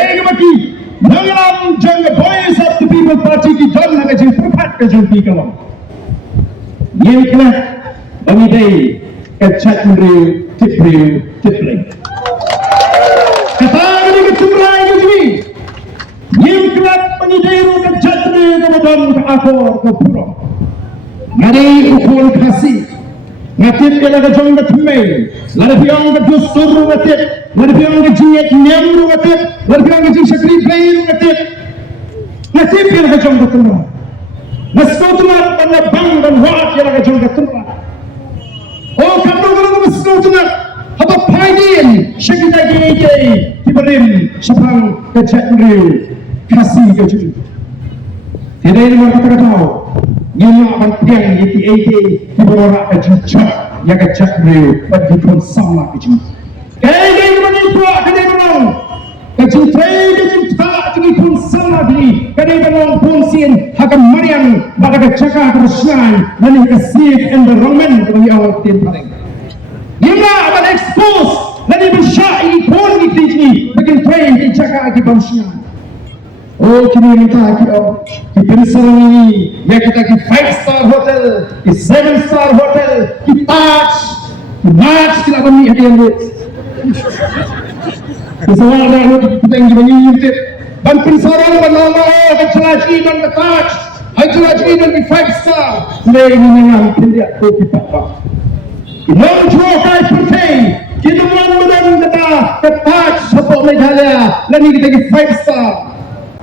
Hei bagi Nangalam jangga Voice of the People Party ki John naga jing perpat ke jing pikalong. Yang kena bagi day kecat meriu tipriu tipling. Kata ini ketumrai ke sini. Yang kena bagi day ru kecat meriu kemudian ke akor ke purong. Ngari ukul kasih. Ngatip ialah ke jong ke temai. Lada piang ke dustur ngatip. Lada piang ke jinget nyam ngatip. Lada piang ke jing syakri play ngatip. Ngatip ialah ke jong ke temai. Naskutumat pada bang dan wak ialah ke jong ke temai. Oh kandung-kandung naskutumat. Haba paidin. Syakita gini tiberim. Syapang kecat meriu. Kasih ke jing. Tidak ini kata-kata. Yang akan tiang yaitu di bawah kejujuran yang kejat meriu bagi sama kejujuran. Kaya mana itu akan menang. Kejujuran tak jadi pun sama diri. Kaya menang pun sin akan meriang pada kejaga kerusuhan dan kesih environment bagi awal tim paling. Yang akan expose dan bersyai pun itu bagi train kejaga kerusuhan. Oh kini kita di Pinsel ini ya kita di 5-star hotel, di 7-star hotel, di Taj, kita beri hadiah ni. Kesoal dah kita yang dibagi unit. Dan Pinsel orang bernama kecelaji dan ke Taj, kecelaji dan di 5-star. Mereka ini memang tidak kopi apa. Kita jual kai pertai, kita menang kita ke Taj sepuluh medalya, lalu kita di 5-star.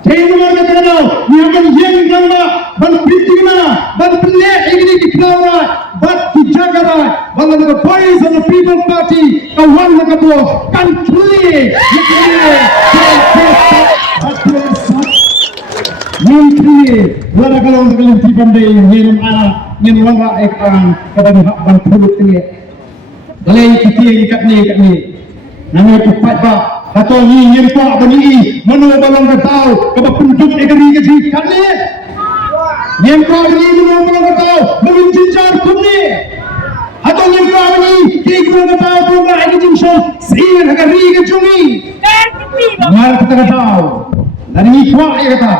Kailangan na tayo, niyaman yang ganda, ban piti na, ban pelik ini dikenal, ban dijaga na, ban the Voice of the People Party, kawan na kabuo, kan clear, wala kalong kalim tipan day, yin anak, yin wala ekang, kadang ban puluk tinggi. Dalay kiti kat ni, namanya tupat ba. Atau ni yang kau beri mana balong ketau kepada penduduk negeri kecil kali yang kau beri mana balong ketau mencincar kuni atau yang kau beri kau ketau pun lagi jinsol sihir negeri kecil ni mari kita ketau dari ikwa ya kata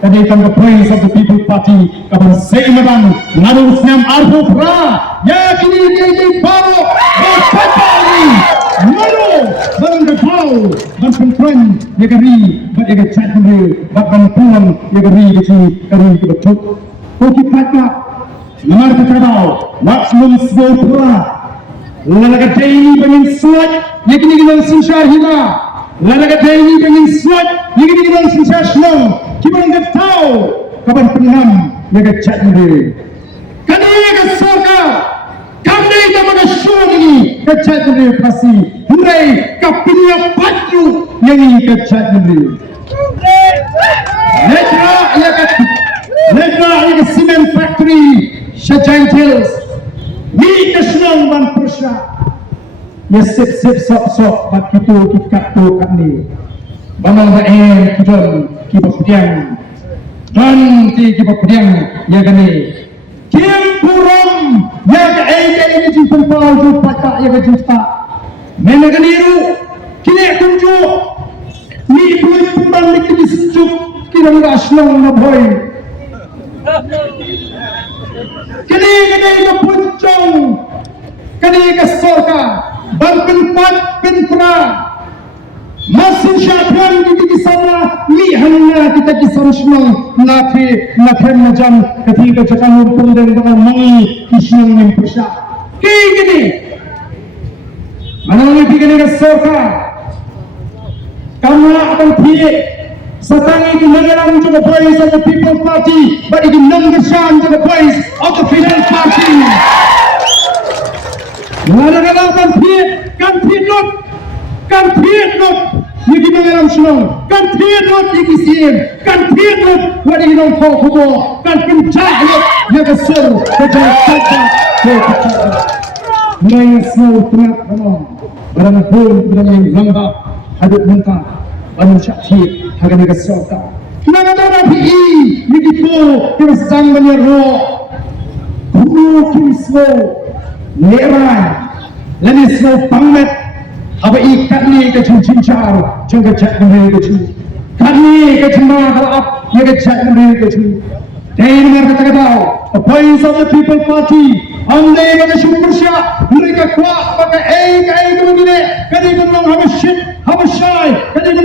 tadi tangga Voice of the People Party kepada seimadan lalu senam arfu pra ya kini dia baru berkembali malu berkembali berkembali negeri berkecat negeri berkembali negeri kecil negeri kebetul koki kata nomor terkenal maksimum sebuah lalaga daily bangin suat yakini kita sinsar hina lalaga daily bangin suat yakini kita sinsar senang kita nak tahu kapan penam berkecat negeri kadang kesoka kami dapat show ini kecat negeri pasti Hurai kapinya baju yang ini kecat negeri. Negra ini cement factory Shajang Hills. Ni kesenang ban Persha. Ya sip sok bat kita kat ni. Bamang ba kita pediang. Dan kita pediang ya gani. Kim Puram ya ini jumpa pau patak ya jumpa. Menaga niru, kini kunjuk, ni boy pumbang ni kini sejuk, kini mga aslong na boy. Kini ka puncong, kini ka sorka, berpenpat penpra, masin syapran kita sana, lihanna kita kisah senang, nafi macam ketika cakap pundang dengan mangi kisah yang bersah. Kini. Mana yang bikin kesoka, kamu akan pilih setangi di negara juga Voice of the People Party, bagi di negara juga Voice of the Fidel Party. Mana akan pilih kan pilih, ini negara semua, kan pilih di kisir, kan pilih bagi di negara kubo, kan pencahayat yang kesur, kejar. Mereka semua tengah menang. Barang pun yang lembab, hadut mentah, barang syakir, harga mereka soka. Kenapa ada PI? Begitu, kita sedang menyerok. Guru kiswo, leran, lalu semua pangmet, apa ikat ni ke cincar, jangan cak mereka kecil. Kami kecuma kalau ya kecak mereka kecuma. Dan mereka tahu, the voice of the people party, anda mereka mereka kuat, mereka begini, kami memang habis shit, habis shy, kami